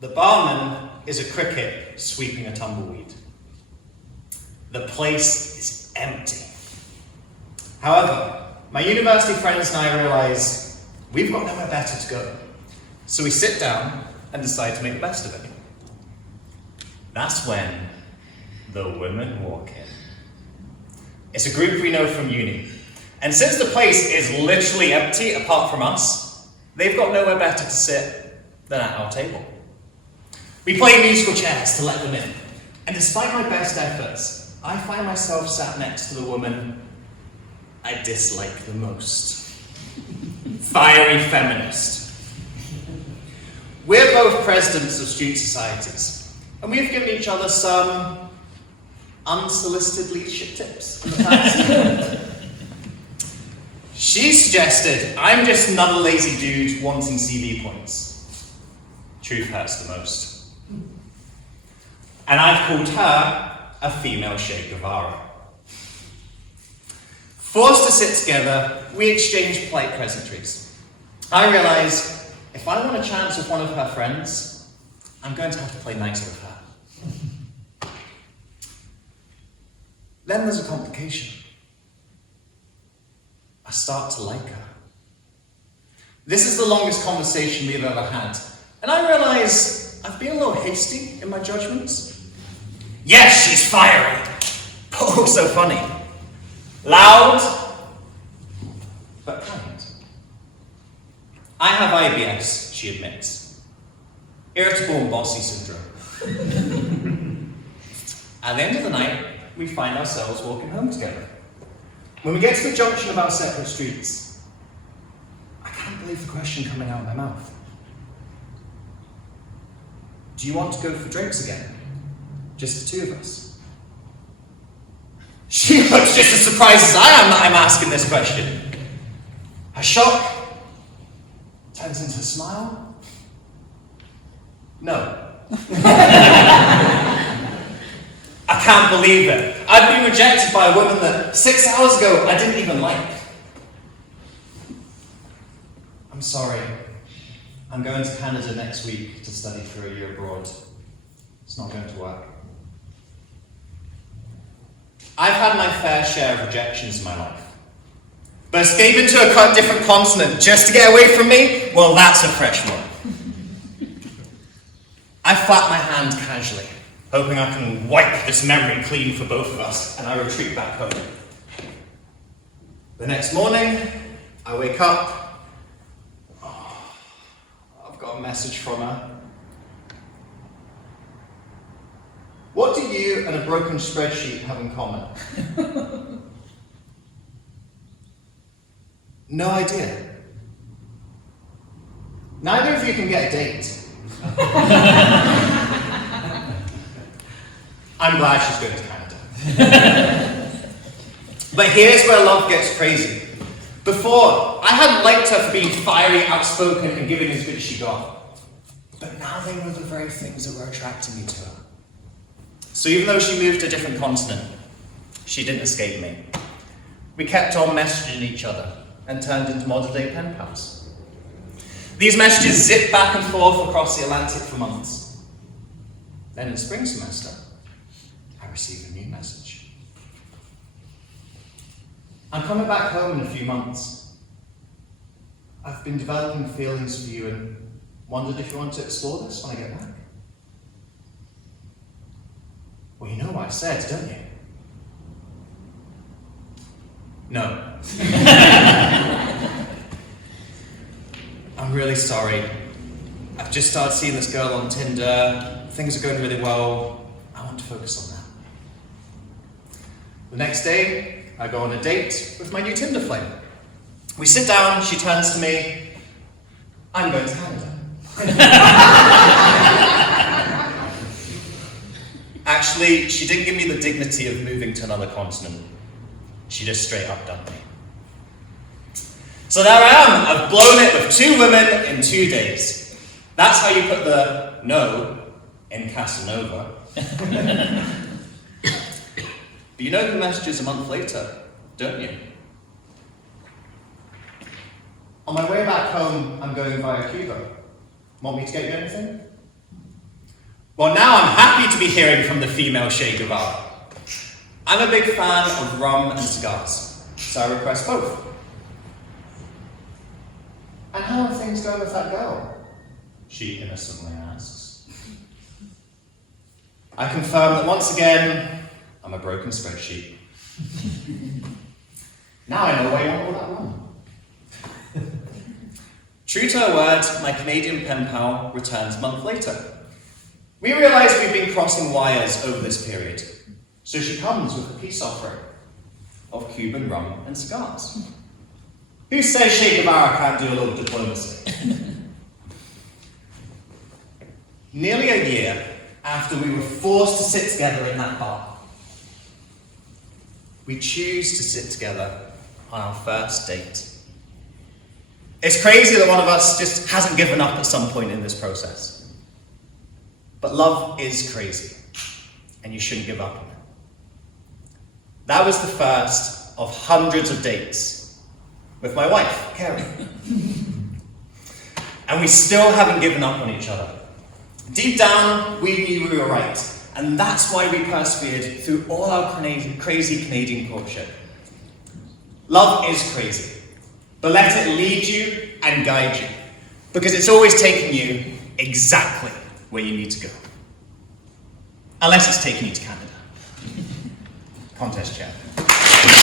The barman is a cricket sweeping a tumbleweed. The place is empty. However, my university friends and I realise we've got nowhere better to go. So we sit down and decide to make the best of it. That's when the women walk in. It's a group we know from uni. And since the place is literally empty apart from us, they've got nowhere better to sit than at our table. We play musical chairs to let them in. And despite my best efforts, I find myself sat next to the woman I dislike the most. Fiery feminist. We're both presidents of student societies, and we've given each other some unsolicited leadership tips in the past. She suggested I'm just another lazy dude wanting CV points. Truth hurts the most. And I've called her a female Che Guevara. Forced to sit together, we exchange polite pleasantries. I realise if I want a chance with one of her friends, I'm going to have to play nice with her. Then there's a complication. I start to like her. This is the longest conversation we've ever had, and I realise I've been a little hasty in my judgments. Yes, she's fiery, but also funny. Loud, but kind. I have IBS, she admits. Irritable and bossy syndrome. At the end of the night, we find ourselves walking home together. When we get to the junction of our separate streets, I can't believe the question coming out of my mouth. Do you want to go for drinks again? Just the two of us? She looks just as surprised as I am that I'm asking this question. Her shock turns into a smile. No. I can't believe it. I've been rejected by a woman that 6 hours ago I didn't even like. I'm sorry. I'm going to Canada next week to study for a year abroad. It's not going to work. I've had my fair share of rejections in my life. But escape into a different continent just to get away from me? Well, that's a fresh one. I flap my hand casually, hoping I can wipe this memory clean for both of us, and I retreat back home. The next morning, I wake up. Oh, I've got a message from her. What do you and a broken spreadsheet have in common? No idea. Neither of you can get a date. I'm glad she's going to Canada. But here's where love gets crazy. Before, I hadn't liked her for being fiery, outspoken, and giving as good as she got. But now they were the very things that were attracting me to her. So even though she moved to a different continent, she didn't escape me. We kept on messaging each other and turned into modern-day pen pals. These messages zipped back and forth across the Atlantic for months. Then in spring semester, I received a new message. I'm coming back home in a few months. I've been developing feelings for you and wondered if you want to explore this when I get back. Well, you know what I said, don't you? No. I'm really sorry. I've just started seeing this girl on Tinder. Things are going really well. I want to focus on that. The next day, I go on a date with my new Tinder flame. We sit down, she turns to me. I'm going to Canada. Actually, she didn't give me the dignity of moving to another continent. She just straight up dumped me. So there I am, I've blown it with 2 women in 2 days. That's how you put the no in Casanova. But you know who messages a month later, don't you? On my way back home, I'm going via Cuba. Want me to get you anything? Well, now I'm happy to be hearing from the female Che Guevara. I'm a big fan of rum and cigars, so I request both. And how are things going with that girl? She innocently asks. I confirm that once again, I'm a broken spreadsheet. Now I know why you want all that rum. True to her word, my Canadian pen pal returns a month later. We realise we've been crossing wires over this period, so she comes with a peace offering of Cuban rum and cigars. Who says Che Guevara can't do a little diplomacy? Nearly a year after we were forced to sit together in that bar, we choose to sit together on our first date. It's crazy that one of us just hasn't given up at some point in this process. But love is crazy, and you shouldn't give up on it. That was the first of hundreds of dates with my wife, Karen. And we still haven't given up on each other. Deep down, we knew we were right, and that's why we persevered through all our crazy Canadian courtship. Love is crazy, but let it lead you and guide you, because it's always taking you exactly where you need to go. Unless it's taking you to Canada. Contest chair.